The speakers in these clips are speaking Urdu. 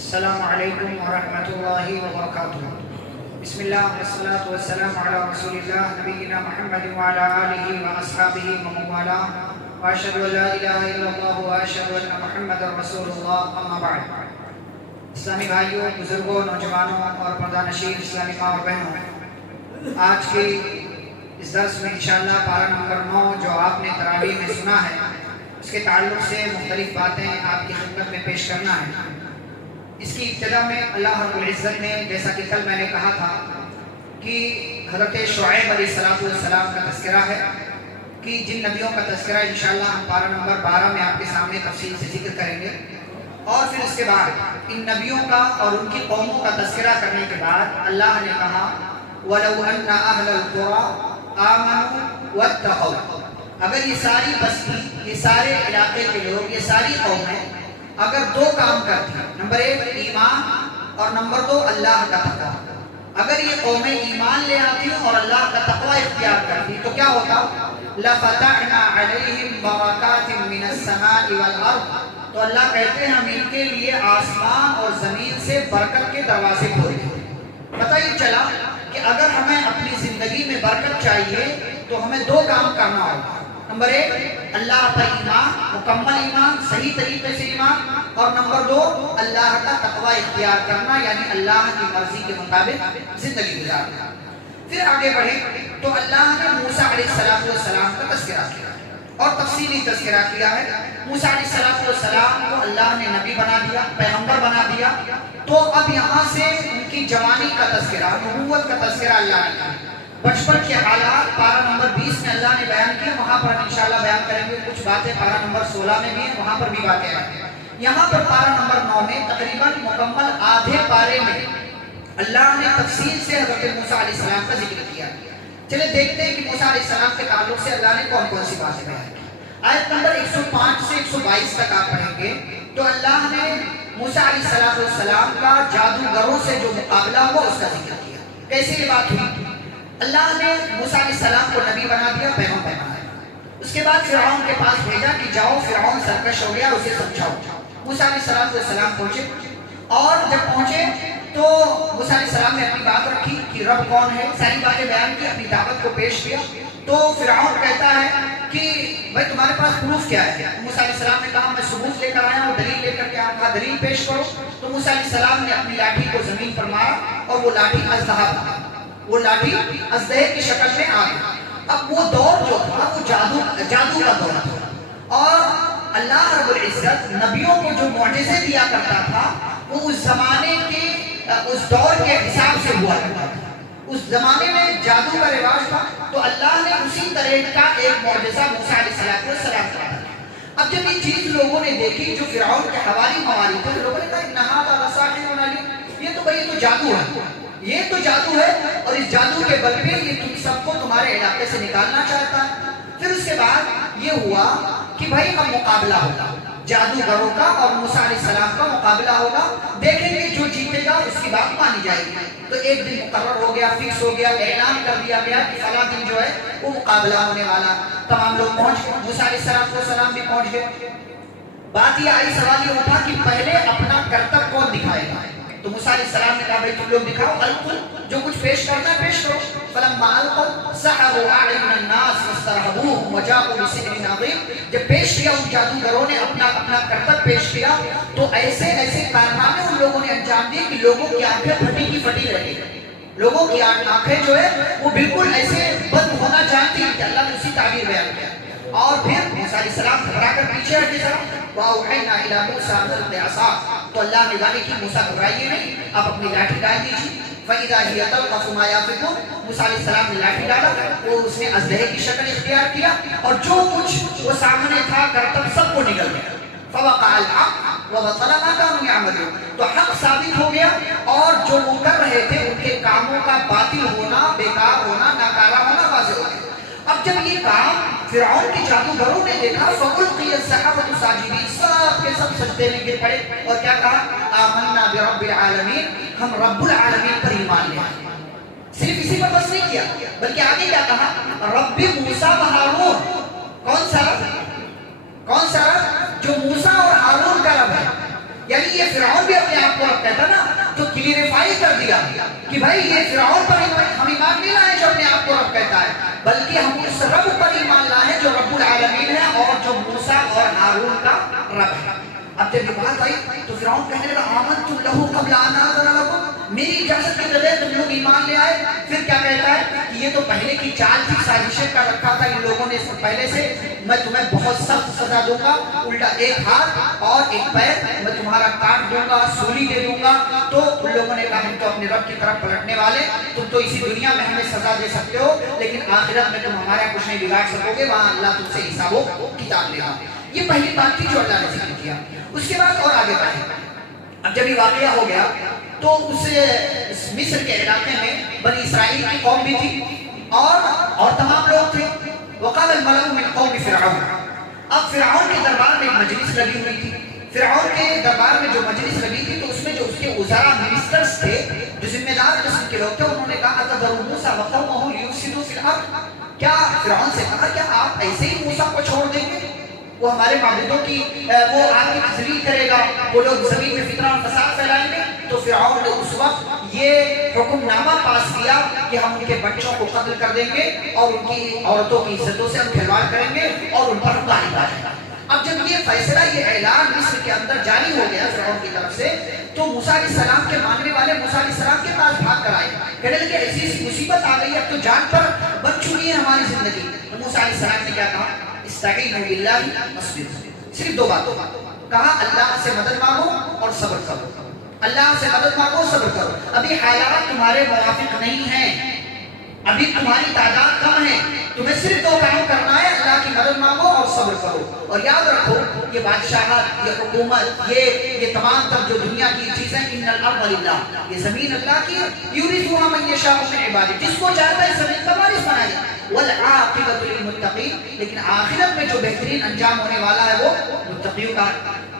السلام علیکم ورحمۃ اللہ وبرکاتہ۔ بسم اللہ والصلاۃ والسلام علی رسول اللہ نبینا محمد وعلی آلہ واصحابہ ومن والاه واشهد ان لا الہ الا اللہ واشهد ان محمدا رسول اللہ، اما بعد۔ اسلامی بھائیوں، بزرگوں، نوجوانوں اور پردہ نشین اسلامی ماں اور بہنوں، آج کے اس درس میں انشاءاللہ پارہ نمبر 9 جو آپ نے تراویح میں سنا ہے، اس کے تعلق سے مختلف باتیں آپ کی خدمت میں پیش کرنا ہے۔ اس کی ابتدا میں اللہ رب العزت نے، جیسا کہ کل میں نے کہا تھا کہ حضرت شعیب علیہ السلام کا تذکرہ ہے، کہ جن نبیوں کا تذکرہ انشاءاللہ ہم پارہ نمبر 12 میں آپ کے سامنے تفصیل سے ذکر کریں گے، اور پھر اس کے بعد ان نبیوں کا اور ان کی قوموں کا تذکرہ کرنے کے بعد اللہ نے کہا وَلَوْ أَنَّ أَهْلَ الْقُرَىٰ آمَنُوا وَاتَّقَوْا، اگر یہ ساری بستی، یہ سارے علاقے کے لوگ، یہ ساری قومیں اگر دو کام کرتی، نمبر 1 ایمان اور نمبر 2 اللہ کا تقویٰ، اگر یہ قومیں ایمان لے آتی اور اللہ کا تقویٰ اختیار کرتی تو کیا ہوتا؟ لَفَتَحْنَا عَلَيْهِمْ بَرَكَاتٍ مِّنَ السَّمَاءِ وَالْأَرْضِ، تو اللہ کہتے ہیں ہم ان کے لیے آسمان اور زمین سے برکت کے دروازے کھول دیں۔ پتہ یہ چلا کہ اگر ہمیں اپنی زندگی میں برکت چاہیے تو ہمیں دو کام کرنا ہوگا۔ نمبر 1 اللہ پر ایمان، مکمل ایمان، صحیح طریقے سے ایمان، اور نمبر 2 اللہ کا تقویٰ اختیار کرنا، یعنی اللہ کی مرضی کے مطابق زندگی گزارنا۔ پھر آگے بڑھے تو اللہ نے موسیٰ علیہ السلام کا تذکرہ کیا اور تفصیلی تذکرہ کیا ہے۔ موسیٰ علیہ السلام کو اللہ نے نبی بنا دیا، پیغمبر بنا دیا، تو اب یہاں سے ان کی جوانی کا تذکرہ، نبوت کا تذکرہ اللہ نے کیا۔ بچپن کے حالات پارہ نمبر 20 میں اللہ نے بیان کیا، وہاں پر انشاءاللہ بیان کریں گے۔ کچھ باتیں پارہ نمبر 16 میں بھی ہیں، وہاں پر بھی باتیں ہیں۔ یہاں پر پارہ نمبر 9 میں تقریباً مکمل آدھے پارے میں اللہ نے تفصیل سے حضرت موسیٰ علیہ السلام کا ذکر کیا۔ چلے دیکھتے ہیں کہ موسیٰ علیہ السلام کے تعلق سے اللہ نے کون کون سی باتیں بیان کی۔ آیت نمبر 105 سے 122 تک آپ پڑھیں گے تو اللہ نے موسیٰ علیہ السلام کا جادوگروں سے جو مقابلہ ہوا اس کا ذکر کیا۔ کیسے یہ بات ہوئی؟ اللہ نے موسیٰ علیہ السلام کو نبی بنا دیا، پیغمبر بنا دیا۔ اس کے بعد فرعون کے پاس بھیجا کہ جاؤ، فرعون سرکش ہو گیا، اسے سمجھاؤ۔ موسیٰ علیہ السلام پہنچے، اور جب پہنچے تو موسیٰ علیہ السلام نے اپنی بات رکھی کہ رب کون ہے، ساری باتیں بیان کی، اپنی دعوت کو پیش کیا۔ تو فرعون کہتا ہے کہ بھائی تمہارے پاس پروف کیا ہے؟ موسیٰ علیہ السلام نے کہا میں ثبوت لے کر آیا ہوں، دلیل لے کر کے آیا، کہا دلیل پیش کرو۔ تو موسیٰ علیہ السلام نے اپنی لاٹھی کو زمین پر مارا اور وہ لاٹھی اژدہا تھا، وہ لاٹھی اژدہے کی شکل میں آ گئی۔ اب وہ دور جو تھا وہ جادو کا دور تھا، اور اللہ رب العزت نبیوں کو جو معجزے دیا کرتا تھا وہ اس زمانے کے اس دور کے حساب سے ہوا کرتا تھا۔ اس زمانے میں جادو کا رواج تھا، تو اللہ نے اسی طرح کا ایک معجزہ موسیٰ علیہ السلام کا دیا۔ اب جب یہ چیز لوگوں نے دیکھی جو فرعون کے حوالی مواری تھے، تو لوگوں نے کہا اِنَّ هَٰذَا لَسَاحِرٌ عَلِيمٌ، یہ تو جادو ہے، یہ تو جادو ہے، اور اس جادو کے بل پہ یہ تم سب کو تمہارے علاقے سے نکالنا چاہتا ہے۔ پھر اس کے بعد یہ ہوا کہ بھائی اب مقابلہ ہوگا جادوگروں کا اور موسیٰ علیہ السلام کا مقابلہ ہوگا، دیکھیں گے جو جیتے گا اس کی بات مانی جائے گی۔ تو ایک دن مقرر ہو گیا، فکس ہو گیا، اعلان کر دیا گیا کہ فلاں دن جو ہے وہ مقابلہ ہونے والا۔ تمام لوگ پہنچ گئے، موسیٰ علیہ السلام بھی پہنچ گئے۔ بات یہ آئی، سوال یہ اٹھا کہ پہلے اپنا کرتب کون دکھائے گا؟ تو موسیٰ علیہ السلام نے کہا بھائی تم لوگ دکھاؤ، القوا، جو کچھ پیش کرنا ہے پیش کرو۔ فلما القوا سحروا اعین الناس واسترهبوهم وجاءوا بسحر عظیم، جب پیش کیا ان جادوگروں نے اپنا کرتب پیش کیا تو ایسے کارنامے ان لوگوں نے انجام دیے کہ لوگوں کی آنکھیں پھٹی کی پھٹی رہ گئی۔ لوگوں کی آنکھیں جو ہے وہ بالکل ایسے بند ہونا چاہتی ہیں کہ اللہ نے اسی تعبیر بیان کیا۔ اور پھر موسیٰ علیہ السلام گھبرا کر پیچھے ہٹے ذرا، وَأَوْحَيْنَا إِلَىٰ مُوسَىٰ أَنْ أَلْقِ عَصَاكَ، تو اللہ نے کہا کہ موسیٰ گھبرائیے نہیں، آپ اپنی لاٹھی ڈال دیجیے۔ فَإِذَا هِيَ تَلْقَفُ مَا يَأْفِكُونَ، موسیٰ علیہ السلام نے لاٹھی ڈالا، وہ اس نے اژدہے کی شکل اختیار کیا، اور جو کچھ وہ سامنے تھا کرتب سب کو نکل گیا۔ فَوَقَعَ الْحَقُّ وَبَطَلَ مَا كَانُوا يَعْمَلُونَ، تو حق ثابت ہو گیا، اور جو وہ کر رہے تھے ان کے کاموں کا باطل ہونا، بیکار ہونا، ناکارہ ہونا واضح ہو گیا۔ اب جب یہ کام فرعون کے جادوگروں نے دیکھا، فَأُلْقِيَ السَّحَرَةُ سَاجِدِينَ، سب کے سب سجدے میں گر پڑے، اور کیا کہا؟ آمنا برب العالمین، ہم رب العالمین پر ایمان لے آئے۔ صرف اسی پر بس نہیں کیا، بلکہ آگے کیا کہا؟ رب موسیٰ و ہارون، کون سا رب؟ جو موسیٰ اور ہارون کا رب ہے، یعنی یہ فرعون بھی اپنے آپ کو رب کہ بھائی یہ فرعون پر ہم ایمان نہیں لائے جو اپنے آپ کو رب کہتا ہے، بلکہ ہم اس رب پر ایمان لائے جو رب العالمین ہے اور جو موسیٰ اور ہارون کا رب ہے۔ اب جب یہ بات آئی تو فرعون کہنے لگا آمنتم لہ قبل ان آذن لکم، میری اجازت کے بغیر تم لوگ ایمان لے آئے۔ پھر کیا کہتا ہے کہ یہ تو پہلے کی چال تھی، سازشیں کر رکھا تھا ان لوگوں نے پہلے سے، میں تمہیں بہت سخت سزا دوں گا، الٹا ایک ہاتھ اور ایک پیر میں تمہارا کاٹ دوں گا، سولی دے دوں گا۔ تو ان لوگوں نے کہا ہم تو اپنے رب کی طرف پلٹنے والے، تم تو اسی دنیا میں ہمیں سزا دے سکتے ہو لیکن آخرت میں تم ہمارا کچھ نہیں بگاڑ سکو گے، وہاں اللہ تم سے حساب و کتاب لے گا۔ یہ پہلی بات تھی جو اللہ نے ذکر کیا۔ اس کے بعد اور آگے بڑھے، اب جب یہ واقعہ ہو گیا تو اس مصر کے علاقے میں بنی اسرائیل کی قوم بھی تھی اور تمام لوگ تھے۔ وقال الملأ من قوم فرعون، اب فرعون کے دربار میں ایک مجلس لگی ہوئی تھی۔ فرعون کے دربار میں جو مجلس لگی تھی تو اس میں جو اس کے وزراء منسٹرز تھے، جو ذمہ دار قسم کے لوگ تھے، انہوں نے کہا اتذر موسیٰ وقومہ لیفسدوا فی الارض، کیا فرعون سے کہا کیا آپ ایسے ہی موسیٰ کو چھوڑ دیں گے؟ وہ ہمارے معبودوں کی وہ آگے تذلیل کرے گا، وہ لوگ زمین میں فتنہ اور فساد پھیلائیں گے۔ تو فرعون نے اس وقت یہ حکم نامہ پاس کیا کہ ہم ان کے بچوں کو قتل کر دیں گے اور ان کی عورتوں کی عزتوں سے ہم کھلواڑ کریں گے اور ان پر ہم غالب آ جائیں گے۔ اب جب یہ فیصلہ، یہ اعلان مصر کے اندر جاری ہو گیا فرعون کی طرف سے، تو موسیٰ علیہ السلام کے ماننے والے موسیٰ علیہ السلام کے پاس بھاگ کر آئے، کہنے لگے ایسی ایسی مصیبت آ گئی، اب تو جان پر بن چکی ہے ہماری زندگی۔ تو موسیٰ علیہ السلام نے کیا کہا؟ استعینوا باللہ واصبروا، صرف دو باتوں، کہا اللہ سے مدد مانگو اور صبر کرو، اللہ سے مدد مانگو صبر کرو۔ ابھی حالات تمہارے موافق نہیں ہیں، ابھی تمہاری تعداد کم ہے، تمہیں صرف دو کام کرنا ہے، اللہ کی مدد مانگو اور صبر کرو۔ اور یاد رکھو یہ بادشاہت، یہ حکومت، یہ تمام تر جو دنیا کی چیزیں، ان الارض للہ، یہ زمین اللہ کی ہے، یورثها من یشاء من عبادہ، جس کو چاہتا ہے زمین کا وارث بنائے گا، والعاقبۃ للمتقین، لیکن آخرت میں جو بہترین انجام ہونے والا ہے وہ متقیوں کا۔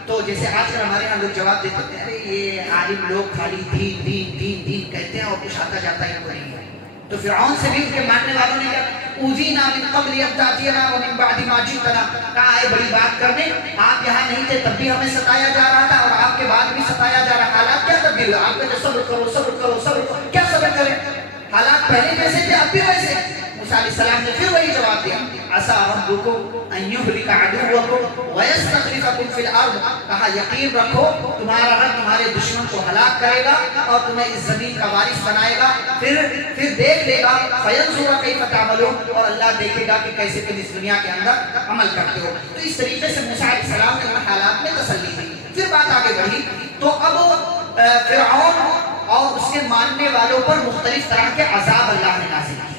تو جیسے آج کل ہمارے یہاں لوگ جواب دیتے ہیں ارے یہ عالم لوگ خالی دین دین دین دین کہتے ہیں اور کچھ آتا جاتا ہی نہیں ہے۔ تو فرعون سے بھی ان کے ماننے والوں نے کہا اوذینا من قبل ان تأتینا ومن بعد ما جئتنا، کہا اے بڑی بات کرنے، آپ یہاں نہیں تھے تب بھی ہمیں ستایا جا رہا تھا اور آپ کے بعد بھی ستایا جا رہا، حالات کیا تبدیل ہوئے؟ آپ کہتے صبر کرو صبر کرو صبر کرو، کیا صبر کریں؟ حالات پہلے جیسے تھے اب بھی ویسے۔ موسیٰ علیہ السلام نے پھر وہی جواب دیا، عسیٰ ربکم ان یہلک عدوکم ویستخلفکم فی الارض، کہا یقین رکھو تمہارا رب تمہارے دشمن کو ہلاک کرے گا اور تمہیں اس زمین کا وارث بنائے گا، پھر دیکھ لے گا، فینظر کیف تعملون، اور اللہ دیکھے گا کہ کیسے تم اس دنیا کے اندر عمل کرتے ہو۔ تو اس طریقے سے موسیٰ علیہ السلام نے ان حالات میں تسلی دی۔ پھر بات آگے بڑھی تو اب فرعون اور اس کے ماننے والوں پر مختلف طرح کے عذاب اللہ نے نازل کیے۔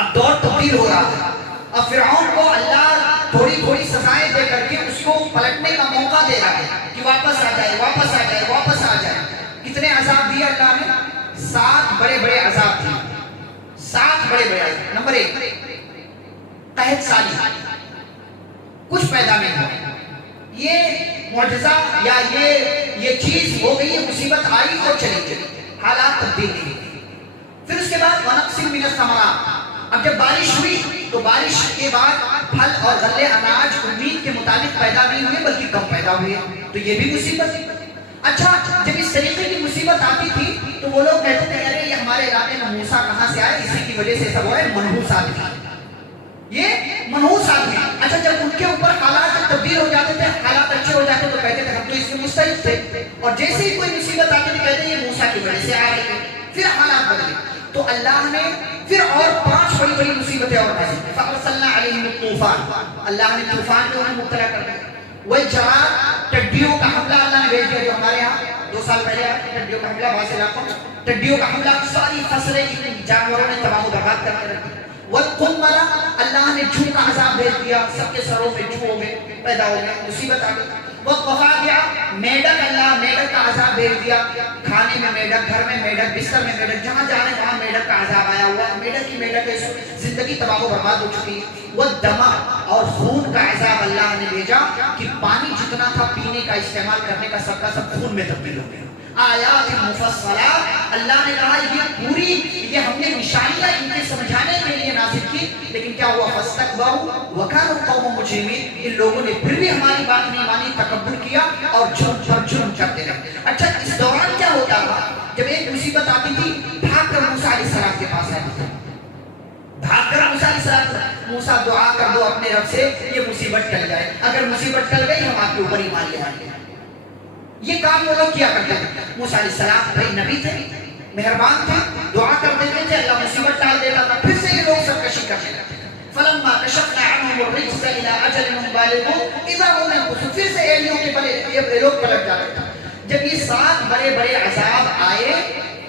اب دور تبدیل ہو رہا ہے، اب فرعون کو اللہ تھوڑی تھوڑی سزائیں دے کر کے اس کو پلٹنے کا موقع دے رہا ہے کہ واپس آ جائے واپس آ جائے واپس آ جائے۔ کتنے عذاب دیے اللہ نے؟ 7 بڑے بڑے عذاب دیے، 7 بڑے بڑے عذاب۔ نمبر 1 قحط سالی، کچھ پیدا نہیں ہوا، یہ معجزہ یا یہ چیز ہو گئی، مصیبت آئی اور چلی گئی، حالات تبدیل نہیں ہوئی۔ پھر اس کے بعد ونقص من الثمرات، اب جب بارش ہوئی تو بارش کے بعد پھل اور غلے اناج امید کے مطابق پیدا نہیں ہوئے بلکہ کم پیدا ہوئے، تو یہ بھی مصیبت تھی۔ اچھا جب اس طریقے کی مصیبت آتی تھی تو وہ لوگ کہتے تھے ارے یہ ہمارے علاقے میں موسیٰ کہاں سے آئے، اسی کی وجہ سے سب ہو رہا ہے، منحوس آدمی، یہ منحوس آدمی۔ اچھا جب ان کے اوپر حالات تبدیل ہو جاتے تھے، حالات اچھے ہو جاتے تو کہتے تھے ہم تو اس کے مستحق تھے، اور جیسے ہی کوئی مصیبت آتی تو کہتے ہیں یہ موسیٰ کی وجہ سے آ رہی ہے، پھر حالات بدلے۔ تو اللہ نے پھر اور 5 بڑی بڑی مصیبتیں اور نازل کی۔ فَأَرْسَلْنَا عَلَيْهِمُ الطُّوفَانَ، اللہ نے طوفان میں انہیں مبتلا کر دیا۔ وَالْجَرَادَ، ٹڈیوں کا حملہ اللہ نے بھیج دیا، جو ہمارے یہاں 2 سال پہلے ٹڈیوں کا حملہ بعض علاقوں میں، ٹڈیوں کا حملہ ساری فصلیں جانوروں نے تباہ و برباد کر کے رکھ دی۔ وَالْقُمَّلَ، اللہ نے جھو کا عذاب بھیج دیا، سب کے سروں پہ جھو ہو گئے، پیدا ہو گئے، مصیبت آ گئی۔ وَالضَّفَادِعَ، میڈک، اللہ میڈک کا عذاب بھیج دیا، کھانے میں میڈک، گھر میں میڈک، بستر میں میڈک، جہاں جا رہے ہیں وہاں میڈک کا عذاب آیا ہوا ہے، میڈک ہی میڈک ہے، زندگی تباہ و برباد ہو چکی ہے۔ وَالدَّمَ، اور خون کا عذاب اللہ نے بھیجا کہ پانی جتنا تھا پینے کا استعمال کرنے کا سب خون میں تبدیل ہو گیا۔ آیات مفصلات، اللہ نے کہا یہ ہم نے نشانیاں ان کے سمجھانے کے لیے نازل کی، لیکن کیا ہوا؟ فاستكبروا وكانوا قوما مجرمين، ان لوگوں نے پھر بھی ہماری بات نہیں مانی، تکبر کیا اور جرم پر جرم کرتے رہے۔ اچھا اس دوران کیا ہوتا تھا؟ جب ایک مصیبت آتی آتی تھی بھاگ کر موسیٰ علیہ السلام کے پاس آتی تھی، بھاگ کر موسیٰ علیہ السلام، موسیٰ دعا کر دو اپنے رب سے یہ مصیبت ٹل جائے، اگر مصیبت ٹل گئی ہم آپ کے اوپر ایمان لے آئیں گے۔ یہ کام وہ لوگ کیا کرتے تھے۔ موسیٰ علیہ السلام بھائی نبی تھے، مہربان تھے، دعا کر دیتے تھے، اللہ مصیبت ٹال دیتا تھا، پھر سے یہ لوگ سرکشی کرنے لگتے تھے۔ فلما کشفنا عنهم الرجز الى اجل هم بالغوه اذا هم ينكثون، پھر سے ایلیوں کے بلے یہ لوگ پلٹ جاتے تھے۔ جب یہ 7 بڑے بڑے عذاب آئے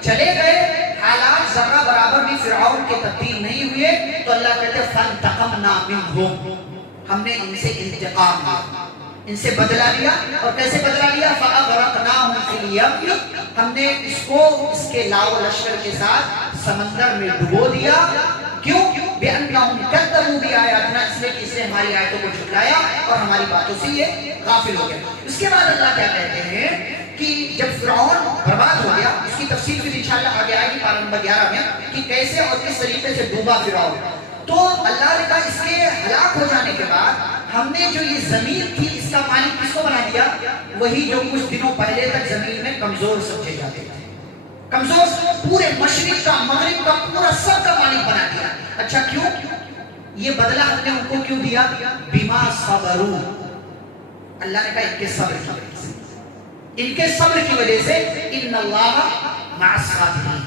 چلے گئے، حالات ذرہ برابر بھی فرعون کے تبدیل نہیں ہوئے، تو اللہ کہتے ہیں فانتقمنا منهم، ہم نے ان سے انتقام لیا، ان سے بدلہ لیا۔ اور کیسے بدلہ لیا؟ فَأَغْرَقْنَاهُمْ فِي الْيَمِّ، ہم نے اس کو اس کے لاؤ لشکر کے ساتھ سمندر میں ڈبو دیا۔ کیوں؟ بِأَنَّهُمْ كَذَّبُوا بِآيَاتِنَا، اس لیے کہ اس نے ہماری آیتوں کو جھٹلایا اور ہماری باتوں سے یہ غافل ہو گیا۔ اس کے بعد اللہ کیا کہتے ہیں کہ جب فرعون برباد ہو گیا، اس کی تفصیل پھر انشاءاللہ آگے آئے گی پارہ نمبر 11 میں کہ کیسے اور کس طریقے سے ڈوبا فرعون۔ تو اللہ نے کہا اس کے ہلاک ہو جانے کے بعد ہم نے جو یہ زمین تھی اس کا مالک کس کو بنا دیا؟ وہی جو کچھ دنوں پہلے تک زمین میں کمزور سمجھے جاتے تھے، کمزور، پورے مشرق کا مغرب کا پورا سب کا مالک بنا دیا۔ اچھا کیوں؟ یہ بدلہ ہم نے ان کو کیوں دیا؟ بما صبروا، اللہ نے کہا ان کے صبر کی وجہ سے، ان کے صبر کی وجہ سے ان اللہ مع الصابرین،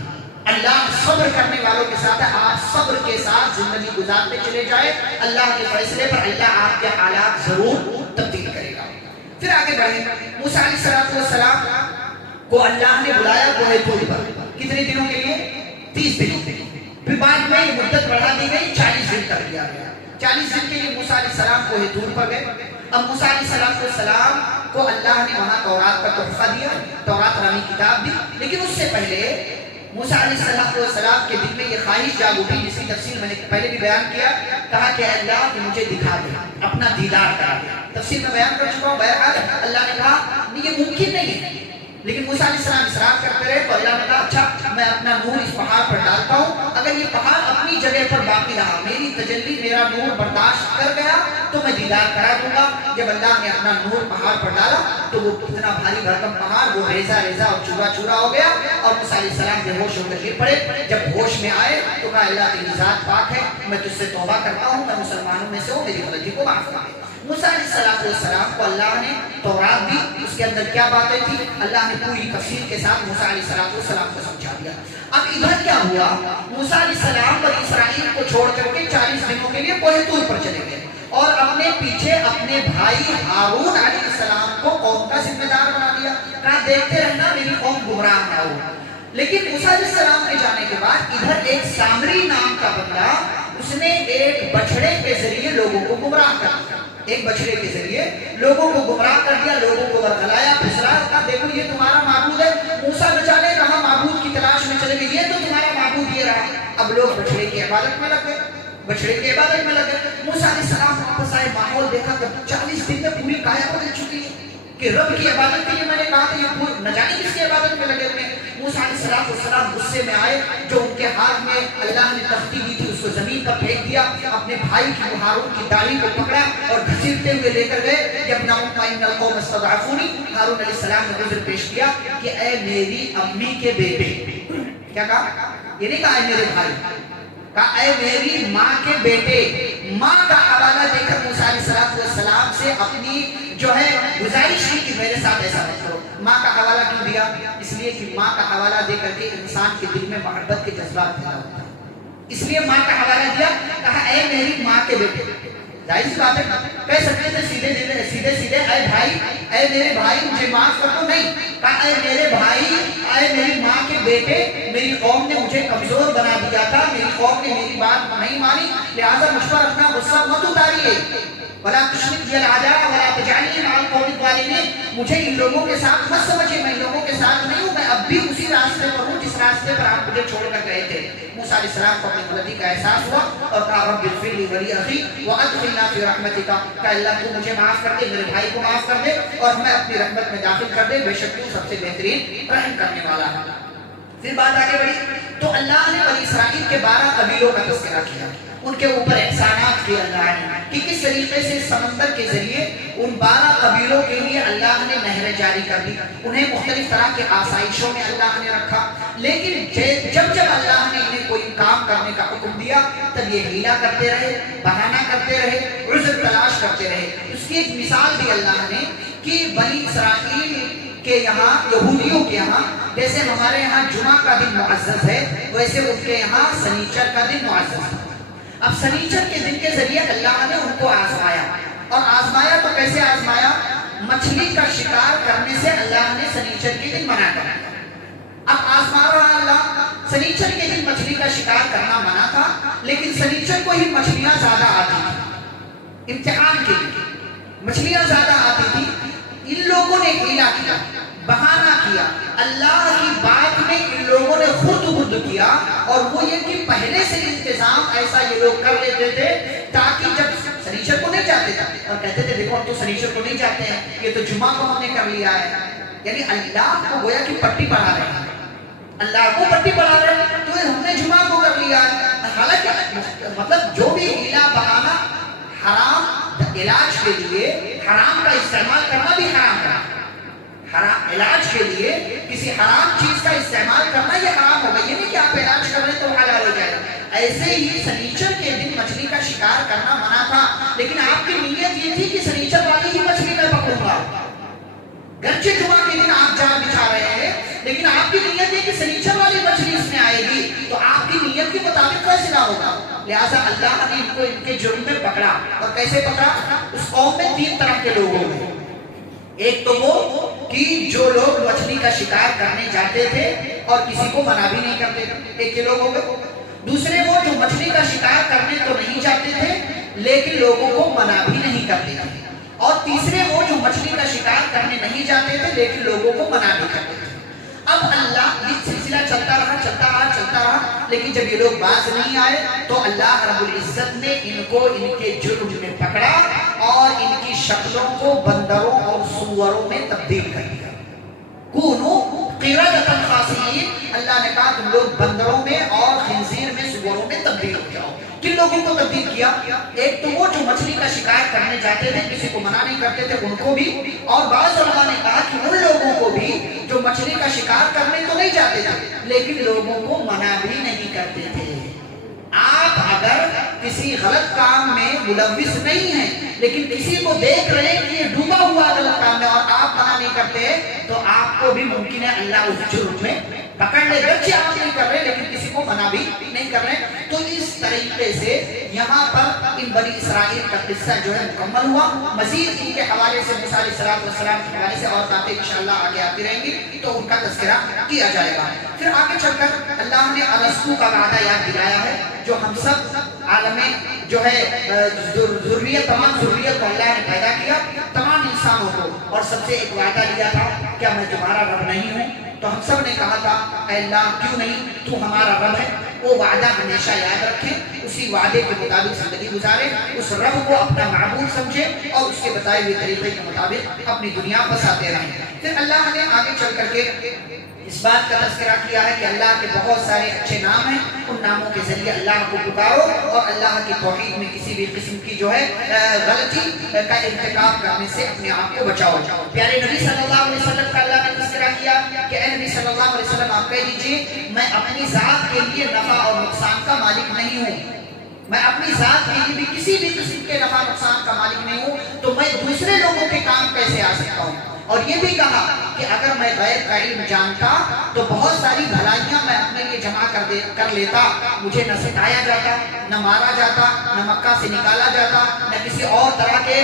اللہ صبر کرنے والوں کے ساتھ ہے۔ آپ صبر کے ساتھ زندگی گزارتے چلے جائے، اللہ کے فیصلے پر اللہ آپ کے حالات ضرور تبدیل کرے گا۔ پھر آگے بڑھیں، موسیٰ علیہ السلام کو اللہ نے بلایا کوہ طور پر، کتنے دنوں کے لیے؟ 30 دنوں کے لیے۔ پھر بعد میں یہ مدت بڑھا دی گئی، 40 دن کر دیا گیا۔ 40 دن کے لیے موسیٰ علیہ السلام کوہ طور پر گئے۔ اب موسیٰ علیہ السلام کو اللہ نے وہاں تورات کا تحفہ دیا، تورات نامی کتاب دی، لیکن اس سے پہلے موسیٰ علیہ السلام کے دل میں یہ خواہش جاگ اٹھی، جس کی تفصیل میں نے پہلے بھی بیان کیا، کہا کہ اے اللہ کہ مجھے دکھا دے، اپنا دیدار کرا دے۔ تفصیل میں بیان کر چکا ہوں۔ بہرحال اللہ نے کہا یہ ممکن نہیں ہے، لیکن موسیٰ علیہ السلام اصرار کرتے رہے، تو اللہ نے کہا اچھا میں اپنا نور اس پہاڑ پر ڈالتا ہوں، اگر یہ پہاڑ اپنی جگہ پر باقی رہا، میری تجلی میرا نور برداشت کر گیا تو میں دیدار کرا دوں گا۔ جب اللہ نے اپنا نور پہاڑ پر ڈالا تو وہ کتنا بھاری بھرکم پہاڑ وہ ریزہ ریزہ اور چورا چورا ہو گیا، اور موسیٰ علیہ السلام بے ہوش ہو کر گر پڑے۔ جب ہوش میں آئے تو کہا اللہ تیری ذات پاک ہے، میں تجھ سے توبہ کرتا ہوں، میں مسلمانوں میں سے ہوں، میری غلطی کو معاف کر دے۔ موسیٰ علیہ السلام کو اللہ نے تورات دی، اس کے اندر کیا باتیں تھی اللہ نے پوری تفصیل کے ساتھ موسیٰ علیہ السلام کو سمجھا دیا۔ اب ادھر کیا ہوا؟ موسیٰ علیہ السلام بنی اسرائیل کو چھوڑ کر کے 40 دنوں کے لیے کوہ طور پر چلے گئے، اور اپنے پیچھے اپنے بھائی ہارون علیہ السلام کو قوم کا ذمہ دار بنا دیا، کہا دیکھتے رہنا میری قوم گمراہ نہ ہو۔ لیکن موسیٰ علیہ السلام کے جانے کے بعد ادھر ایک سامری نام کا بندہ، اس نے ایک بچڑے کے ذریعے لوگوں کو گمراہ کر دیا، ایک بچڑے کے ذریعے لوگوں کو گمراہ کر دیا، لوگوں کو ورگلایا پھسلایا، کہا دیکھو یہ تمہارا معبود ہے۔ موسیٰ بچانے کہا معبود کی تلاش میں چلے گئے، یہ تو تمہارا معبود یہ رہا۔ اب لوگ بچڑے کی عبادت میں لگ گئے، بچڑے کی عبادت میں لگ گئے۔ موسیٰ علیہ السلام واپس آئے، ماحول دیکھا کہ 40 دن میں پوری کایا بدل چکی ہے کہ رب کی عبادت کے لیے میں نے کہا تھا یہ نہ جانے کس کی عبادت میں لگے ہوئے ہیں۔ موسیٰ علیہ السلام غصے میں آئے، جو ان کے ہاتھ میں اللہ نے تختی دی تھی اس کو زمین پر پھینک دیا، اپنے بھائی کی ہارون کی داڑھی کو پکڑا اور گھسیٹتے ہوئے لے کر گئے۔ جب ان القوم استضعفونی، ہارون علیہ السلام نے عذر پیش کیا کہ اے میری امی کے بیٹے، کیا کہا؟ یہ نہیں کہا اے میرے بھائی، کہا اے میری ماں کے بیٹے۔ ماں کا حوالہ دے کر موسیٰ علیہ السلام سے اپنی جو ہے گزارش کی کہ میرے ساتھ ایسا مت کرو۔ ماں کا حوالہ کیوں دیا؟ اس لیے کہ ماں کا حوالہ دے کر کے انسان کے دل میں محبت کے جذبات پیدا ہوتا ہے، اس لیے ماں کا حوالہ دیا، کہا اے میری ماں کے بیٹے۔ ظاہر سی بات ہے کہہ سکتے تھے سیدھے اے بھائی، اے میرے بھائی مجھے معاف کر دو، نہیں، کہا اے میرے بھائی، اے میری ماں کے بیٹے، میری قوم نے مجھے کمزور بنا دیا تھا، میری قوم نے میری بات نہیں مانی، لہٰذا مجھ پر اپنا غصہ مت اتاریے۔ وَلَا تُشْرِكْ بِي الْأَعْدَاءَ وَلَا تَجْعَلْنِي مَعَ الْقَوْمِ الظَّالِمِينَ، مجھے ان لوگوں کے ساتھ مت سمجھے، میں ان لوگوں کے ساتھ نہیں ہوں، میں اب بھی اسی راستے پر ہوں جس راستے پر آپ مجھے چھوڑ کر گئے تھے۔ موسیٰ علیہ السلام کو اپنی غلطی کا احساس ہوا اور کہا رب اغفر لی ولی وادخلنا فی رحمتک، کہ اللہ تو مجھے معاف کر دے، میرے بھائی کو معاف کر دے اور ہمیں اپنی رحمت میں داخل کر دے، بے شک تو سب سے بہترین رحم کرنے والا ہے۔ پھر بات آگے بڑھی تو اللہ نے بنی اسرائیل کے 12 قبیلوں کا تذکرہ کیا۔ ان کے اوپر احسانات کیے اللہ نے کہ کس طریقے سے سمندر کے ذریعے ان 12 قبیلوں کے لیے اللہ نے نہریں جاری کر دی، انہیں مختلف طرح کے آسائشوں میں اللہ نے رکھا، لیکن جب اللہ نے انہیں کوئی کام کرنے کا حکم دیا تب یہ ہیلا کرتے رہے، بہانہ کرتے رہے، عذر تلاش کرتے رہے۔ اس کی ایک مثال بھی اللہ نے کہ بنی اسرائیل کے یہاں، یہودیوں کے یہاں جیسے ہمارے یہاں جمعہ کا دن معزز ہے، ویسے ان کے یہاں سنیچر کا دن معزز ہے۔ اب سنیچر کے دن کے ذریعے اللہ نے ان کو آزمایا، اور آزمایا تو کیسے آزمایا؟ مچھلی کا شکار کرنے سے اللہ نے سنیچر کے دن منع کر دیا۔ اب آزما رہا اللہ، سنیچر کے دن مچھلی کا شکار کرنا منع تھا، لیکن سنیچر کو ہی مچھلیاں زیادہ آتی تھی، امتحان کے لیے مچھلیاں زیادہ آتی تھی۔ ان لوگوں نے ہیلا کیا، بہانہ کیا، اللہ کی بات میں ان لوگوں نے خرد کیا، اور وہ یہ کہ پہلے سے انتظام ایسا یہ لوگ کر لیتے تھے تاکہ جب سنیچر کو نہیں جاتے تھے اور کہتے تھے دیکھو ہم تو سنیچر کو نہیں جاتے ہیں، یہ تو جمعہ کو ہم نے کر لیا ہے، یعنی اللہ کو گویا کہ پٹی پڑھا رہے ہیں، اللہ کو پٹی پڑھا رہے ہیں، تو ہم نے جمعہ کو کر لیا ہے۔ حالانکہ مطلب جو بھی ہیلا بہانہ حرام علاج کے لیے، حرام کا استعمال کرنا بھی حرام ہے، حرام علاج کے لیے کسی حرام چیز کا استعمال کرنا یہ حرام ہوگا، یہ نہیں کہ آپ علاج کر رہے ہیں تو حلال ہو جائے۔ ایسے ہی سنیچر کے دن مچھلی کا شکار کرنا منع تھا، لیکن آپ کی نیت یہ تھی کہ سنیچر والی ہی مچھلی میں پکڑوں گا، گرچہ جمعہ کے دن آپ جال بچھا رہے ہیں، لیکن آپ کی نیت یہ کہ سنیچر والی مچھلی اس میں آئے گی، تو آپ کی نیت کے مطابق فیصلہ ہوگا۔ لہٰذا اللہ نے ان کو ان کے جرم میں پکڑا، اور کیسے پکڑا؟ اس قوم میں 3 طرح کے لوگ ہوئے۔ ایک تو وہ کہ جو لوگ مچھلی کا شکار کرنے جاتے تھے اور کسی کو منع بھی نہیں کرتے تھے، ایک یہ لوگ ہو گئے۔ دوسرے وہ جو مچھلی کا شکار کرنے تو نہیں جاتے تھے لیکن لوگوں کو منع بھی نہیں کرتے تھے، اور تیسرے وہ جو مچھلی کا شکار کرنے نہیں جاتے تھے لیکن لوگوں کو منع بھی کرتے تھے۔ اب اللہ یہ سلسلہ چلتا رہا، لیکن جب یہ لوگ باز نہیں آئے تو اللہ رب العزت نے ان کو ان کے جرم میں پکڑا اور ان کی شکلوں کو بندروں اور سوروں میں تبدیل کر دیا۔ کونوا قردۃ خاسئین، اللہ نے کہا تم لوگ بندروں میں اور خنزیر میں، سوروں میں تبدیل ہو جاؤ۔ کن لوگوں کو تبدیل کیا؟ ایک تو وہ جو مچھلی کا شکار کرنے جاتے تھے، کسی کو منع نہیں کرتے تھے، ان کو بھی، اور بعض علماء نے کہا کہ ان لوگوں کو بھی جو مچھلی کا شکار کرنے تو نہیں جاتے تھے لیکن لوگوں کو منع بھی نہیں کرتے تھے۔ آپ اگر کسی غلط کام میں ملوث نہیں ہیں لیکن کسی کو دیکھ رہے ہیں کہ یہ ڈوبا ہوا غلط کام ہے اور آپ منع نہیں کرتے تو آپ کو بھی ممکن ہے اللہ اس جرم میں پکڑ لے، گرچہ آپ نہیں کر رہے لیکن کسی کو منع بھی نہیں کر رہے۔ تو اس طریقے سے یہاں پر ان بنی اسرائیل کا قصہ جو ہے مکمل ہوا۔ مزید ان کے حوالے سے موسیٰ علیہ السلام کے حوالے سے اور باتیں انشاءاللہ آگے آتی رہیں گی تو ان کا تذکرہ کیا جائے گا۔ پھر آگے چل کر اللہ نے الستو کا وعدہ یاد دلایا ہے، جو ہم سب عالم جو ہے ذریت، تمام ذریت کو اللہ نے پیدا کیا، تمام انسانوں کو، اور سب سے ایک وعدہ لیا تھا کیا میں تمہارا رب نہیں ہوں؟ تو ہم سب نے کہا تھا اے اللہ کیوں نہیں، تو ہمارا رب ہے۔ وہ وعدہ ہمیشہ یاد رکھیں، اسی وعدے کے مطابق زندگی گزاریں، اس رب کو اپنا معبود سمجھیں اور اس کے بتائے ہوئے طریقے کے مطابق اپنی دنیا بساتے رہیں۔ پھر اللہ نے آگے چل کر کے اس بات کا تذکرہ کیا ہے کہ اللہ کے بہت سارے اچھے نام ہیں، ان ناموں کے ذریعے اللہ کو پکارو اور اللہ کی توحید میں کسی بھی قسم کی جو ہے غلطی کا ارتکاب کرنے سے اپنے آپ کو بچاؤ۔ پیارے نبی صلی اللہ علیہ وسلم کا اللہ نے تذکرہ کیا کہ اے نبی صلی اللہ علیہ وسلم آپ کہہ دیجئے میں اپنی ذات کے لیے نفع اور نقصان کا مالک نہیں ہوں، میں اپنی ذات کے لیے بھی کسی بھی قسم کے نفع نقصان کا مالک نہیں ہوں، تو میں دوسرے لوگوں کے کام کیسے آ سکتا ہوں؟ اور یہ بھی کہا کہ اگر میں غیب کا علم جانتا تو بہت ساری بھلائیاں میں اپنے لیے جمع کر لیتا، مجھے نہ ستایا جاتا، نہ مارا جاتا، نہ مکہ سے نکالا جاتا، نہ کسی اور طرح کے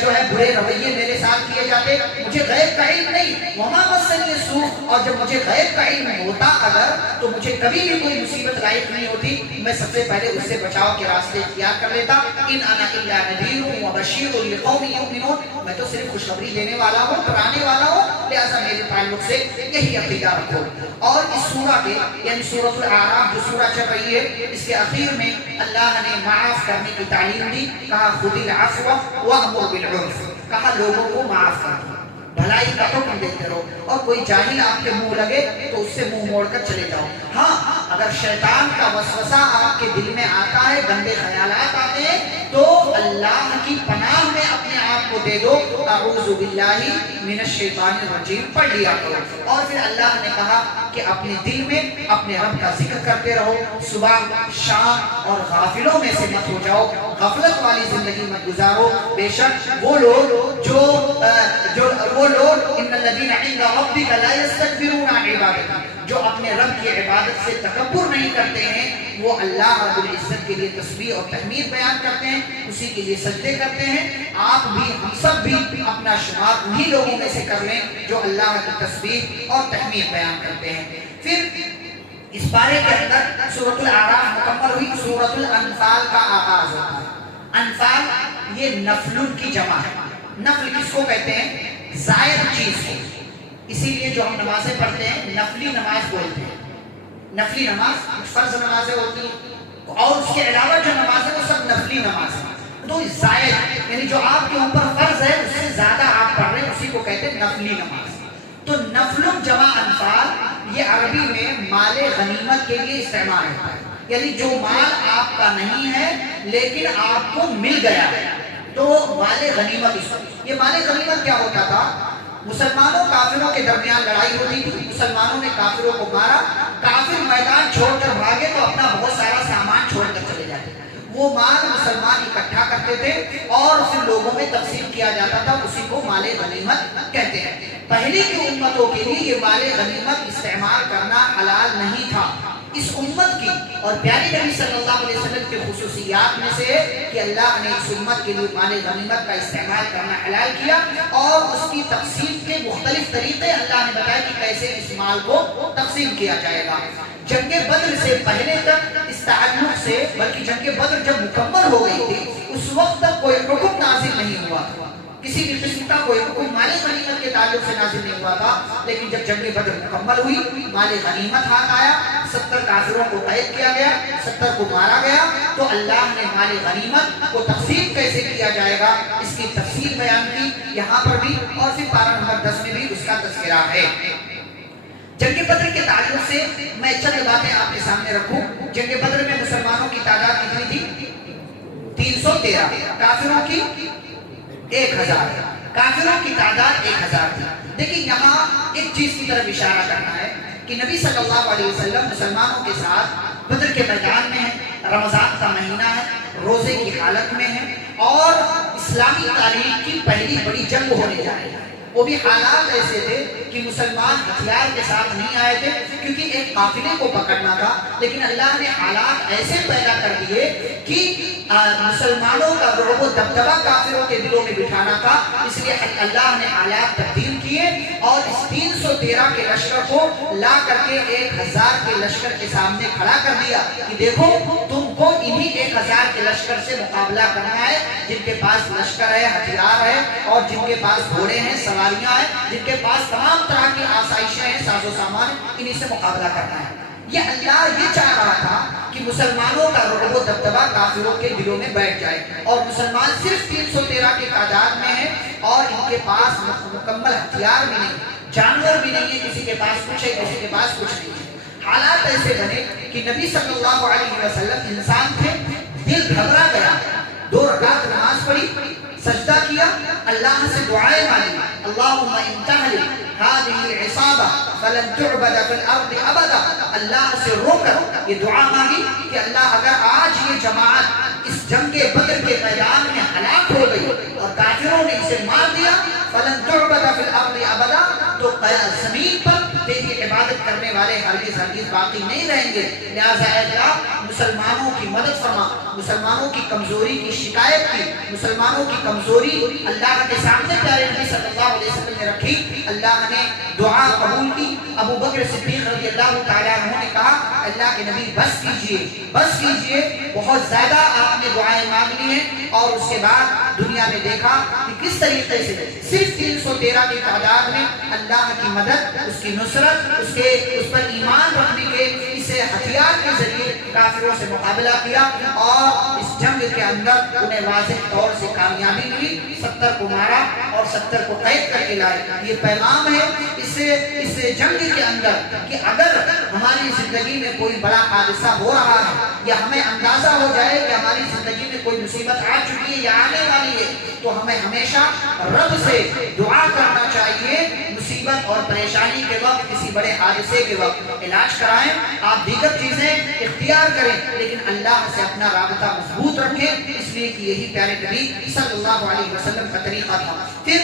جو ہے برے رویے میرے ساتھ کیے جاتے۔ مجھے غیب کا علم نہیں، وما مسنی السوء، اور جب مجھے غیب کا علم ہوتا اگر تو مجھے کبھی بھی کوئی مصیبت لاحق نہیں ہوتی، میں سب سے پہلے اس سے بچاؤ کے راستے اختیار کر لیتا۔ ان انا الا نذیر وبشیر لقوم یؤمنون، میں تو صرف خوشخبری دینے والا ہوں، ڈرانے والا ہوں، لہذا میرے تعلق سے یہی عقیدہ رکھو۔ اور اس سورہ کے یعنی سورۃ الاعراف جو سورہ چل رہی ہے، اس کے اخیر میں اللہ نے معاف کرنے کی تعلیم دی، کہا خذ العفو وامر بالعرف، کہا لوگوں کو معاف کر دو، بھلائی کا حکم دیتے رہو، اور کوئی جاہل آپ کے منہ لگے تو اس سے منہ موڑ کر چلے جاؤ۔ ہاں اگر شیطان کا وسوسہ آپ کے دل میں آتا ہے، گندے خیالات آتے ہیں، تو اللہ کی پناہ میں اپنے آپ کو دے دو، اعوذ باللہ من الشیطان الرجیم پڑھ لیا کرو۔ اور پھر اللہ نے کہا کہ اپنے دل میں اپنے رب کا ذکر کرتے رہو، صبح شام، اور غافلوں میں سے مت ہو جاؤ، غفلت والی زندگی مت گزارو۔ بے شک وہ لوگ جو ان الذین عند ربک لا یستکبرون عن عبادتہ، جو اپنے رب کی عبادت سے تکبر نہیں کرتے ہیں، وہ اللہ رب العزت کے لیے تسبیح اور تحمید بیان کرتے ہیں، اسی کے لیے سجدے کرتے ہیں۔ آپ بھی، ہم سب بھی اپنا شمار انہی لوگوں میں سے کر لیں جو اللہ کی تسبیح اور تحمید بیان کرتے ہیں۔ پھر اس بارے کے اندر سورۃ الاعراف مکمل ہوئی، سورۃ الانفال کا آغاز ہوتا ہے۔ انفال یہ نفل کی جمع ہے۔ نفل کس کو کہتے ہیں؟ زائد چیز کو۔ اسی لیے جو ہم نمازیں پڑھتے ہیں نفلی نماز بولتے ہیں۔ نفلی نماز فرض نمازیں ہوتی ہیں، اور اس کے علاوہ جو نماز ہے وہ سب نفلی نماز ہے۔ تو زائد یعنی جو آپ کے اوپر فرض ہے اس سے زیادہ آپ پڑھ رہے ہیں، اسی کو کہتے ہیں نفلی نماز۔ تو نفل جمع انفال یہ عربی میں مال غنیمت کے لیے استعمال ہوتا ہے، یعنی جو مال آپ کا نہیں ہے لیکن آپ کو مل گیا ہے تو مال غنیمت۔ یہ مال غنیمت کیا ہوتا تھا؟ مسلمانوں کافروں کے درمیان لڑائی ہوتی تھی، مسلمانوں نے کافروں کو مارا، کافر میدان چھوڑ کر بھاگے تو اپنا بہت سارا سامان چھوڑ کر چلے جاتے، وہ مال مسلمان اکٹھا کرتے تھے اور اسے لوگوں میں تقسیم کیا جاتا تھا، اسی کو مال غنیمت کہتے ہیں۔ پہلے کی امتوں کے لیے یہ مال غنیمت استعمال کرنا حلال نہیں تھا۔ اس امت کی اور پیارے نبی صلی اللہ علیہ وسلم کی خصوصیات میں سے کہ اللہ نے اس امت کے لیے مال غنیمت کا استعمال کرنا حلال کیا، اور اس کی تقسیم کے مختلف طریقے اللہ نے بتایا کہ کیسے اس مال کو تقسیم کیا جائے گا۔ جنگ بدر سے پہلے تک اس تعلق سے، بلکہ جنگ بدر جب مکمل ہو گئی تھی اس وقت تک کوئی حکم نازل نہیں ہوا تھا، کسی بھی قسم کا کوئی حکم مال غنیمت کے تعلق سے نازل نہیں ہوا تھا، لیکن جب جنگ بدر مکمل ہوئی مال غنیمت ہاتھ آیا، 70 کافروں کو قید کیا گیا، 70 کو مارا گیا، تو اللہ نے مال غنیمت کو تقسیم کیسے کیا جائے گا اس کی تفصیل بیان کی یہاں پر بھی، اور پھر پارہ نمبر 10 میں بھی اس کا تذکرہ ہے۔ جنگ بدر کے تعلق سے میں چند باتیں آپ کے سامنے رکھوں۔ جنگ بدر میں مسلمانوں کی تعداد کتنی تھی؟ 313، کافروں کی 1000، کافروں کی تعداد 1000 تھی۔ دیکھیں یہاں ایک چیز کی طرف اشارہ کرنا ہے کہ نبی صلی اللہ علیہ وسلم مسلمانوں کے ساتھ بدر کے میدان میں ہیں، رمضان کا مہینہ ہے، روزے کی حالت میں ہیں، اور اسلامی تاریخ کی پہلی بڑی جنگ ہونے جا رہی ہے۔ وہ بھی حالات ایسے تھے کہ مسلمان ہتھیار کے ساتھ نہیں آئے تھے کیونکہ ایک قافلے کو پکڑنا تھا، لیکن اللہ نے حالات ایسے پیدا کر دیے کہ مسلمانوں کا رعب و دبدبہ کافروں کے دلوں میں بٹھانا تھا، اس لیے اللہ نے حالات تبدیل کیے اور اس 313 کے لشکر کو لا کر کے 1000 کے لشکر کے سامنے کھڑا کر دیا کہ دیکھو تم کو انہی 1000 کے لشکر سے مقابلہ کرنا ہے، جن کے پاس لشکر ہے، ہتھیار ہے، اور جن کے پاس گھوڑے ہیں، سواریاں ہیں، جن کے پاس تمام طرح کی آسائشیں ہیں، ساز و سامان، انہی سے مقابلہ کرنا ہے۔ یہ اللہ یہ چاہ رہا تھا کہ مسلمانوں کا رعب و دبدبہ کافروں کے دلوں میں بیٹھ جائے، اور مسلمان صرف 313 کی تعداد میں ہیں اور ان کے پاس مکمل ہتھیار بھی نہیں، جانور بھی نہیں ہے، کسی کے پاس کچھ ہے، کسی کے پاس کچھ نہیں ہے۔ حالات ایسے بنے کہ نبی صلی اللہ علیہ وسلم انسان تھے، دل گھبرا گیا، 2 رکعت نماز پڑھی، سجدہ کیا، اللہ سے دعائیں مانگی، اللہم انتہلی هذه العصابہ فلن تعبد فی الارض ابدا، اللہ سے رو کر یہ دعا مانگی کہ اللہ اگر آج یہ جماعت اس جنگ بدر کے میدان میں ہلاک ہو گئی اور کافروں نے اسے مار دیا، فلن تعبد فی الارض ابدا، تو زمین پر تیری عبادت کرنے والے ہرگز باقی نہیں رہیں گے، لہذا اے اللہ مسلمانوں کی مدد فرما، مسلمانوں کی کمزوری کی شکایت کی، مسلمانوں کی کمزوری اللہ کے سامنے پیارے نبی صلی اللہ علیہ وسلم نے رکھی، اللہ نے دعا قبول کی۔ ابو بکر صدیق رضی اللہ تعالیٰ عنہ نے کہا اللہ کے نبی بس کیجئے، بہت زیادہ آپ نے دعائیں مانگ لی ہیں، اور اس کے بعد دنیا نے دیکھا کہ کس طریقے سے صرف 313 کی تعداد میں اللہ کی مدد، اس کی نصرت، اس پر ایمان رکھنے کے اسے ہتھیار کے ذریعے کافروں سے مقابلہ کیا، اور اس جنگ کے اندر انہیں واضح طور سے کامیابی ملی، 70 کو مارا اور 70 کو قید کر کے لائے۔ یہ پیغام ہے اس جنگ کے اندر کہ اگر ہمارے ہماری زندگی میں کوئی بڑا حادثہ ہو رہا ہے یا ہمیں اندازہ ہو جائے کہ ہماری زندگی میں کوئی مصیبت آ چکی ہے یا آنے والی ہے تو ہمیں ہمیشہ رب سے دعا کرنا چاہیے. مصیبت اور پریشانی کے وقت, کسی بڑے حادثے کے وقت علاج کرائیں, آپ دیگر چیزیں اختیار کریں لیکن اللہ سے اپنا رابطہ مضبوط رکھیں, اس لیے کہ یہی پیارے نبی صلی اللہ علیہ وسلم کا طریقہ تھا. پھر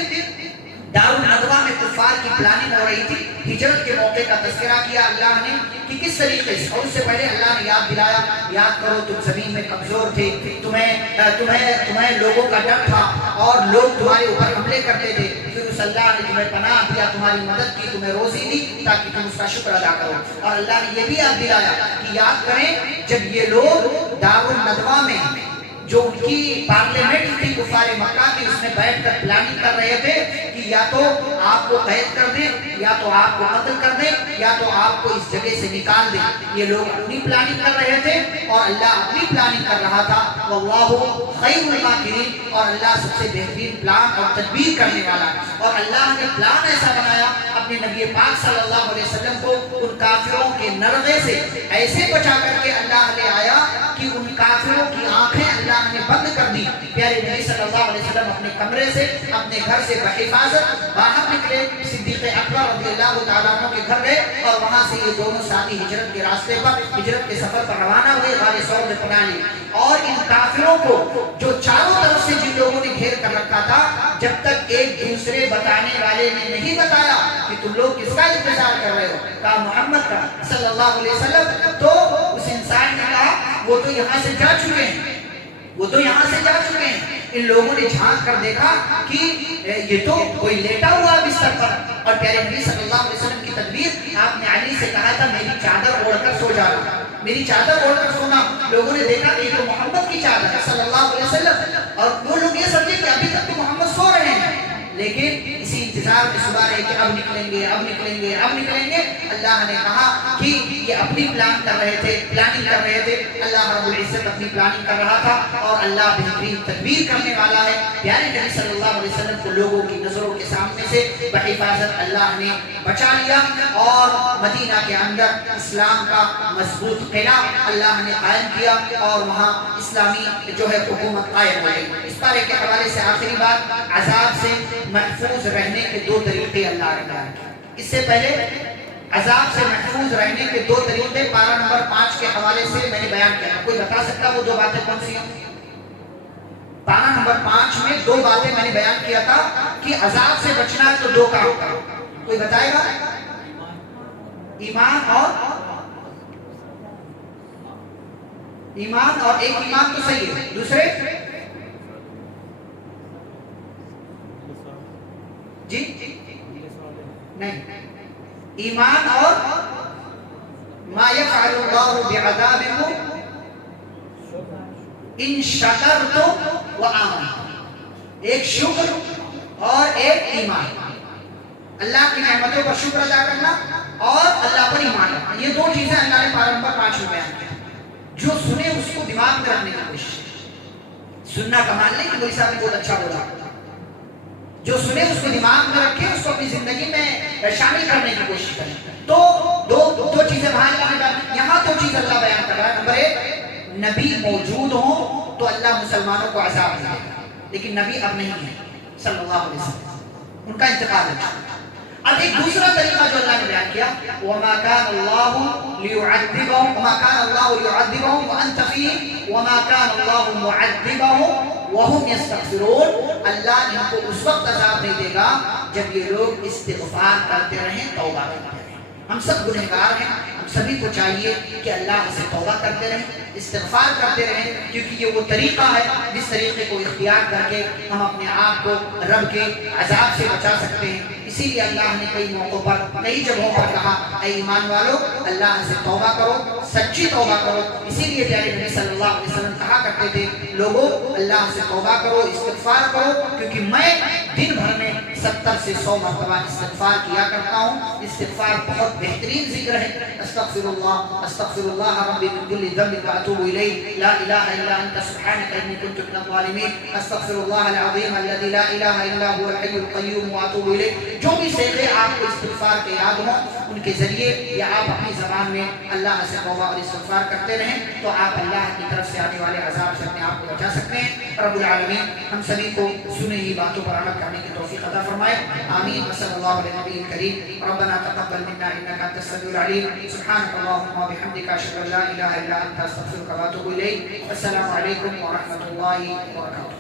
دارالندوا میں کفار کی پلاننگ ہو رہی تھی. ہجرت کے موقع کا تذکرہ کیا اللہ نے کہ کس طریقے سے, اور اس سے پہلے اللہ نے یاد دلایا, یاد کرو تم زمین میں کمزور تھے, تمہیں لوگوں کا ڈر تھا اور لوگ تمہارے اوپر حملے کرتے تھے, پھر اس اللہ نے تمہیں پناہ دیا, تمہاری مدد کی, تمہیں روزی دی تاکہ تم اس کا شکر ادا کرو. اور اللہ نے یہ بھی یاد دلایا کہ یاد کریں جب یہ لوگ دارالندوا میں جو ان کی پارلیمنٹ تھی کفار مکہ کی, اس میں بیٹھ کر پلاننگ کر رہے تھے کہ یا تو آپ کو قید کر دیں, یا تو آپ کو قتل کر دیں, یا تو آپ کو اس جگہ سے نکال دیں. یہ لوگ اپنی پلاننگ کر رہے تھے اور اللہ اپنی پلاننگ کر رہا تھا. واللہ خیر الماکرین, اور اللہ سب سے بہترین پلان اور تدبیر کرنے والا. اور اللہ نے پلان ایسا بنایا اپنے نبی پاک صلی اللہ علیہ وسلم کو ان کافروں کے نرغے سے ایسے بچا کر کے اللہ لے آیا کہ ان کافروں کی آنکھیں اللہ نے بند کر دی. پیارے نبی صلی اللہ علیہ وسلم اپنے کمرے سے, اپنے گھر سے بحفاظت باہر نکلے, صدیق اکبر رضی اللہ تعالیٰ عنہ کے گھر گئے اور وہاں سے یہ دونوں ساتھی ہجرت کے راستے پر, ہجرت کے سفر پر روانہ ہوئے. غار ثور میں پناہ لی اور ان کافروں کو جو چاروں طرف سے جن لوگوں نے گھیر کر رکھا تھا, جب تک ایک دوسرے بتانے والے نے نہیں بتایا کہ تم لوگ کس کا انتظار کر رہے ہو, کہا محمد کا صلی اللہ علیہ وسلم, تو اس انسان نے کہا وہ تو یہاں سے جا چکے ہیں, وہ تو یہاں سے جا چکے ہیں. ان لوگوں نے جھانک کر دیکھا کہ یہ تو کوئی لیٹا ہوا بستر پر. اور پیارے نبی صلی اللہ علیہ وسلم کی تدبیر, آپ نے علی سے کہا تھا میری چادر اوڑھ کر سو جانا, میری چادر اوڑھ کر سونا. لوگوں نے دیکھا کہ یہ تو محمد کی چادر ہے صلی اللہ علیہ وسلم, اور وہ لوگ یہ سمجھے کہ ابھی تک تو محمد سو رہے ہیں, لیکن اسی انتظار میں صبح رہے کہ اب نکلیں گے, اب نکلیں گے, اب نکلیں گے. اللہ نے کہا کہ یہ اپنی پلان کر رہے تھے, پلاننگ کر رہے تھے. اللہ رب العزت اپنی پلاننگ کر رہا تھا اور اللہ بہترین تدبیر کرنے والا ہے. پیارے نبی صلی اللہ علیہ وسلم کو لوگوں کی نظروں کے سامنے سے بحفاظت اللہ نے بچا لیا اور مدینہ کے اندر اسلام کا مضبوط قلعہ اللہ نے قائم کیا اور وہاں اسلامی جو ہے حکومت قائم ہو گئی. اس پارے کے حوالے سے آخری بات, عذاب سے محفوظ رہنے کے دو طریقے اللہ نے بیان کیے. اس سے پہلے عذاب سے محفوظ رہنے کے دو طریقے پارہ نمبر 5 کے حوالے سے میں نے بیان کیا. کوئی بتا سکتا وہ دو باتیں کون سی ہیں؟ پارہ نمبر 5 میں دو باتیں میں نے بیان کیا تھا کہ عذاب سے بچنا ہے تو دو کام کرو. کوئی بتائے گا؟ ایمان اور ایک ایمان تو صحیح ہے, دوسرے جی نہیں, ایمان اور ما یفعل اللہ بعذابکم ان شکرتم وآمنتم. ایک شکر اور ایک ایمان, اللہ کی نعمتوں پر شکر ادا کرنا اور اللہ پر ایمان رکھنا. یہ دو چیزیں اللہ نے پارہ نمبر 5 میں بیان کی. جو سنے اس کو دماغ میں رکھنے کی کوشش, سننا کمال نہیں کہ کوئی صاحب نے بہت اچھا بولا, جو سنے اس کو دماغ میں رکھے, اس کو اپنی زندگی میں شامل کرنے کی کوشش کریں. تو دو چیزیں وہاں اللہ نے بیان کی. یہاں دو چیز اللہ بیان کر رہا ہے. نمبر 1, نبی موجود ہوں تو اللہ مسلمانوں کو عذاب دے گا, لیکن نبی اب نہیں ہے صلی اللہ علیہ وسلم, ان کا انتقال ہے. اب ایک دوسرا طریقہ جو اللہ نے بیان کیا, وَمَا كَانَ اللَّهُ لِيُعَذِّبَهُمْ وَمَا كَانَ اللَّهُ لِيُعَذِّبَهُمْ وَأَنْتَ فِيهِمْ وَمَا كَانَ اللَّهُ مُعَذِّبَهُمْ وَهُمْ يَسْتَغْفِرُونَ. اللہ ان کو اس وقت عذاب نہیں دے گا جب یہ لوگ استغفار کرتے رہیں, توبہ کرتے رہیں. ہم سب گنہگار ہیں, ہم سبھی کو چاہیے کہ اللہ سے توبہ کرتے رہیں, استغفار کرتے رہیں, کیونکہ یہ وہ طریقہ ہے جس طریقے کو اختیار کر کے ہم اپنے آپ کو رب کے عذاب سے بچا سکتے ہیں. اسی لیے اللہ نے کئی موقعوں پر, کئی جگہوں پر کہا اے ایمان والو اللہ سے توبہ کرو, سچی توبہ کرو. اسی لیے پیارے نبی صلی اللہ علیہ وسلم کہا کرتے تھے, لوگوں اللہ سے توبہ کرو, استغفار کرو, کیونکہ میں دن بھر میں 70 سے 100 مرتبہ استغفار کیا کرتا ہوں. استغفار بہت بہترین ذکر ہے. استغفر اللہ ربی من کل ذنب واتوب الیہ, لا الہ الا انت سبحانک انی کنت من الظالمین. استغفر اللہ العظیم الذی لا الہ الا هو الحی القیوم واتوب الیہ. جو بھی صیغے آپ کو استغفار کے یاد ہوں ان کے ذریعے یا آپ اپنی زبان میں اللہ سے توبہ اور استغفار کرتے رہیں تو آپ اللہ کی طرف سے آنے والے عذاب سے اپنے آپ کو بچا سکتے ہیں۔ رب العالمین ہم سبھی کو سنی ہوئی باتوں پر عمل کرنے کی توفیق عطا فرمائے، آمین۔ وصلی اللہ علیہ نبی کریم۔ ربنا تقبل منا انك انت السميع العليم، سبحانك اللهم وبحمدك اشهد ان لا اله الا انت استغفرك واتوب اليك، السلام علیکم ورحمۃ اللہ وبرکاتہ۔